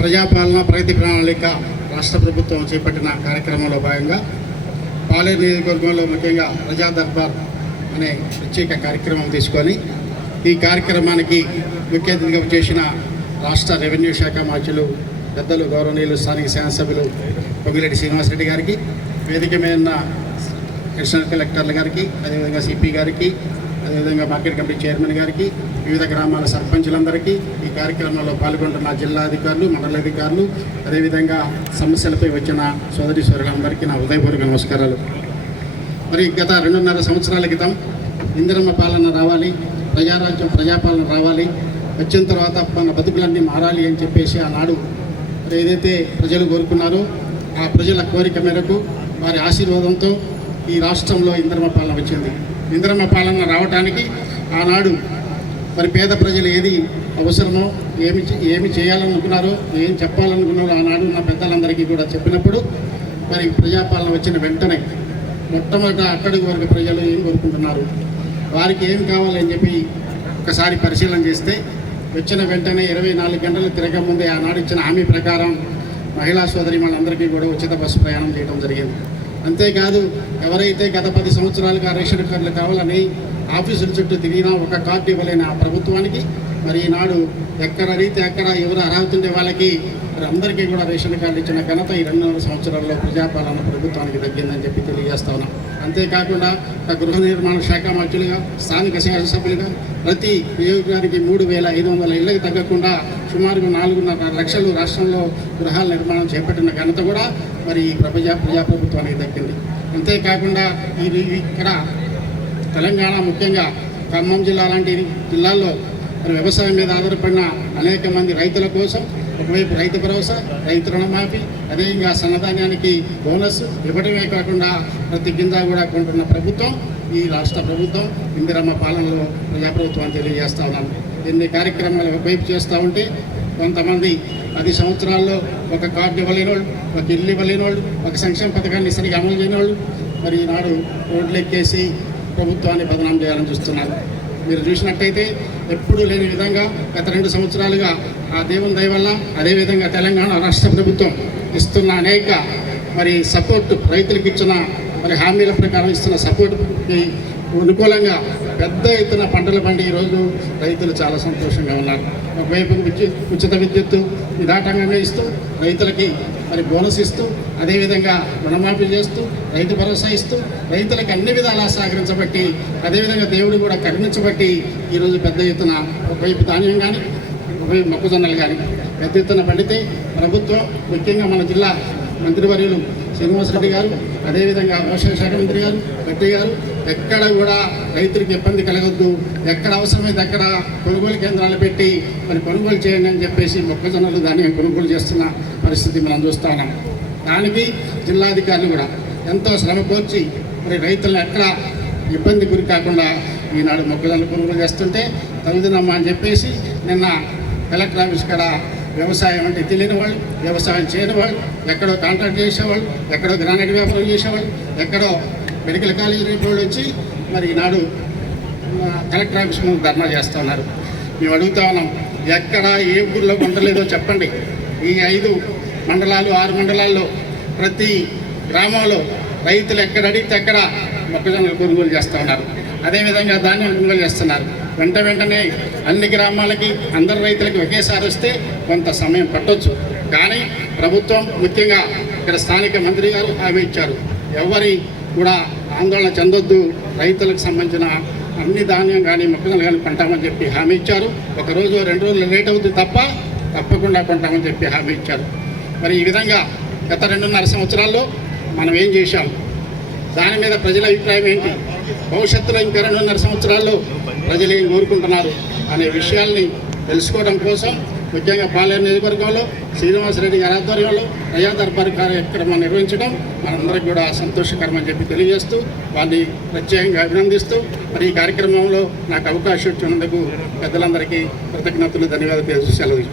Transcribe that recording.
ప్రజాపాలన ప్రగతి ప్రణాళిక రాష్ట్ర ప్రభుత్వం చేపట్టిన కార్యక్రమంలో భాగంగా పాలేరు నియోజకవర్గంలో ముఖ్యంగా ప్రజా దర్బార్ అనే ప్రత్యేక కార్యక్రమం తీసుకొని ఈ కార్యక్రమానికి ముఖ్య అతిథిగా చేసిన రాష్ట్ర రెవెన్యూ శాఖ మంత్రులు పెద్దలు గౌరవనీయులు స్థానిక శాసనసభ్యులు పొంగిరెడ్డి శ్రీనివాసరెడ్డి గారికి, వేదిక మీద ఉన్న అడిషనల్ కలెక్టర్ల గారికి, అదేవిధంగా సిపి గారికి, అదేవిధంగా మార్కెట్ కమిటీ చైర్మన్ గారికి, వివిధ గ్రామాల సర్పంచులందరికీ, ఈ కార్యక్రమంలో పాల్గొంటున్న జిల్లా అధికారులు, మండల అధికారులు, అదేవిధంగా సమస్యలపై వచ్చిన సోదరి సోదరులందరికీ నా హృదయపూర్వక నమస్కారాలు. మరి గత 2.5 సంవత్సరాల క్రితం ఇందిరమ్మ పాలన రావాలి, ప్రజారాజ్యం ప్రజాపాలన రావాలి, వచ్చిన తర్వాత మన బతుకులన్నీ మారాలి అని చెప్పేసి ఆనాడు ఏదైతే ప్రజలు కోరుకున్నారో ఆ ప్రజల కోరిక మేరకు వారి ఆశీర్వాదంతో ఈ రాష్ట్రంలో ఇందిరమ్మ పాలన వచ్చింది. ఇందిరమ్మ పాలన రావడానికి ఆనాడు మరి పేద ప్రజలు ఏది అవసరమో, ఏమి చేయాలనుకున్నారో, ఏం చెప్పాలనుకున్నారో ఆనాడు ఉన్న పెద్దలందరికీ కూడా చెప్పినప్పుడు మరి ప్రజాపాలన వచ్చిన వెంటనే మొట్టమొదట అక్కడికి వరకు ప్రజలు ఏం కోరుకుంటున్నారు, వారికి ఏం కావాలని చెప్పి ఒకసారి పరిశీలన చేస్తే వచ్చిన వెంటనే 24 గంటలు తిరగముందే ఆనాడు ఇచ్చిన హామీ ప్రకారం మహిళా సోదరిమణులందరికీ కూడా ఉచిత బస్సు ప్రయాణం చేయడం జరిగింది. అంతేకాదు, ఎవరైతే గత 10 సంవత్సరాలుగా రేషన్ కార్డులు కావాలని ఆఫీసుల చుట్టూ తిరిగినా ఒక కార్డు ఇవ్వలేని ఆ ప్రభుత్వానికి మరి ఈనాడు ఎక్కడ అడిగితే అక్కడ ఎవరు అర్హత ఉండే వాళ్ళకి మరి అందరికీ కూడా రేషన్ కార్డు ఇచ్చిన ఘనత ఈ 2.5 సంవత్సరాల్లో ప్రజాపాలన ప్రభుత్వానికి దక్కిందని చెప్పి తెలియజేస్తా ఉన్నాం. అంతేకాకుండా గృహ నిర్మాణ శాఖ మంత్రులుగా, స్థానిక శాసనసభ్యులుగా ప్రతి నియోజకవర్గానికి 3,500 ఇళ్లకు తగ్గకుండా సుమారుగా 4.5 లక్షలు రాష్ట్రంలో గృహాల నిర్మాణం చేపట్టిన ఘనత కూడా మరి ప్రజాప్రభుత్వానికి దక్కింది. అంతేకాకుండా ఇక్కడ తెలంగాణ ముఖ్యంగా ఖమ్మం జిల్లా లాంటి జిల్లాల్లో మరి వ్యవసాయం మీద ఆధారపడిన అనేక మంది రైతుల కోసం ఒకవైపు రైతు భరోసా, రైతు రుణమాఫీ, అదేవిధంగా సన్నధాన్యానికి బోనస్ ఇవ్వడమే కాకుండా ప్రతి గింజ కూడా కొంటున్న ప్రభుత్వం ఈ రాష్ట్ర ప్రభుత్వం ఇందిరమ్మ పాలనలో ప్రజాప్రభుత్వాన్ని తెలియజేస్తా ఉన్నాను. ఎన్ని కార్యక్రమాలు ఒకవైపు చేస్తూ ఉంటే కొంతమంది 10 సంవత్సరాల్లో ఒక కార్డు ఇవ్వలేని వాళ్ళు, ఒక ఇల్లు ఇవ్వలేని వాళ్ళు, ఒక సంక్షేమ పథకాన్ని సరిగా అమలు చేయని వాళ్ళు మరి ఈనాడు రోడ్లు ఎక్కేసి ప్రభుత్వాన్ని బదనాం చేయాలని చూస్తున్నారు. మీరు చూసినట్టయితే ఎప్పుడూ లేని విధంగా గత 2 సంవత్సరాలుగా ఆ దేవుని దయ వల్ల, అదేవిధంగా తెలంగాణ రాష్ట్ర ప్రభుత్వం ఇస్తున్న అనేక మరి సపోర్టు, రైతులకు ఇచ్చిన మరి హామీల ప్రకారం ఇస్తున్న సపోర్టుకి అనుకూలంగా పెద్ద ఎత్తున పంటలు పండి ఈరోజు రైతులు చాలా సంతోషంగా ఉన్నారు. ఒకవైపు ఉచిత విద్యుత్తు నిదాటంగా ఇస్తూ, రైతులకి మరి బోనస్ ఇస్తూ, అదేవిధంగా రుణమాఫీ చేస్తూ, రైతు భరోసా ఇస్తూ, రైతులకు అన్ని విధాలా సహకరించబట్టి, అదేవిధంగా దేవుడు కూడా కరుణించబట్టి ఈరోజు పెద్ద ఎత్తున ఒకవైపు ధాన్యం కానీ, ఒకవైపు మొక్కజొన్నలు కానీ పెద్ద ఎత్తున పండితే ప్రభుత్వం, ముఖ్యంగా మన జిల్లా మంత్రివర్యులు శ్రీనివాసరెడ్డి గారు, అదేవిధంగా వ్యవసాయ శాఖ మంత్రి గారు గట్టి గారు ఎక్కడ కూడా రైతులకు ఇబ్బంది కలగొద్దు, ఎక్కడ అవసరమైతే అక్కడ కొనుగోలు కేంద్రాలు పెట్టి మరి కొనుగోలు చేయండి అని చెప్పేసి మొక్కజొన్నలు ధాన్యం కొనుగోలు చేస్తున్న పరిస్థితి మనం చూస్తూ ఉన్నాం. దానికి జిల్లాధికారులు కూడా ఎంతో శ్రమ కోర్చి మరి రైతులను ఎక్కడ ఇబ్బంది గురి కాకుండా ఈనాడు మొక్కజొన్నలు కొనుగోలు చేస్తుంటే తగుదనమ్మా అని చెప్పేసి నిన్న కలెక్టర్ ఆఫీస్ కాడ వ్యవసాయం అంటే తెలియని వాళ్ళు, వ్యవసాయం చేయని వాళ్ళు, ఎక్కడో కాంట్రాక్ట్ చేసేవాళ్ళు, ఎక్కడో గ్రానైట్ వ్యాపారం చేసేవాళ్ళు, ఎక్కడో మెడికల్ కాలేజీ వాళ్ళు వచ్చి మరి ఈనాడు కలెక్టర్ ఆఫీస్ ముందు ధర్నా చేస్తూ ఉన్నారు. మేము అడుగుతా ఉన్నాం, ఎక్కడ ఏ ఊళ్ళో ఉండలేదో చెప్పండి. ఈ 5 మండలాలు 6 మండలాల్లో ప్రతి గ్రామంలో రైతులు ఎక్కడ అడిగితే అక్కడ మొక్కజొన్నలు కొనుగోలు చేస్తూ ఉన్నారు, అదేవిధంగా ధాన్యం కొనుగోలు చేస్తున్నారు. వెంటనే అన్ని గ్రామాలకి అందరు రైతులకి ఒకేసారి వస్తే కొంత సమయం పట్టవచ్చు. కానీ ప్రభుత్వం, ముఖ్యంగా ఇక్కడ స్థానిక మంత్రి గారు హామీ ఇచ్చారు, ఎవరి కూడా ఆందోళన చెందొద్దు, రైతులకు సంబంధించిన అన్ని ధాన్యం కానీ మొక్కజొన్నలు కానీ కొంటామని చెప్పి హామీ ఇచ్చారు. 1 రోజు 2 రోజులు లేట్ అవుతుంది తప్పకుండా కొంటామని చెప్పి హామీ ఇచ్చారు. మరి ఈ విధంగా గత 2.5 సంవత్సరాల్లో మనం ఏం చేశాం, దాని మీద ప్రజల అభిప్రాయం ఏంటి, భవిష్యత్తులో ఇంకా 2.5 సంవత్సరాల్లో ప్రజలు ఏం కోరుకుంటున్నారు అనే విషయాల్ని తెలుసుకోవడం కోసం ముఖ్యంగా పాలేరు నియోజకవర్గంలో శ్రీనివాసరెడ్డి గారి ఆధ్వర్యంలో ప్రజా దర్బారు కార్యక్రమం నిర్వహించడం మనందరికీ కూడా సంతోషకరమని చెప్పి తెలియజేస్తూ, వారిని ప్రత్యేకంగా అభినందిస్తూ మరి ఈ కార్యక్రమంలో నాకు అవకాశం ఇచ్చినందుకు పెద్దలందరికీ కృతజ్ఞతలు, ధన్యవాదాలు తెలియజేసి సెలవు.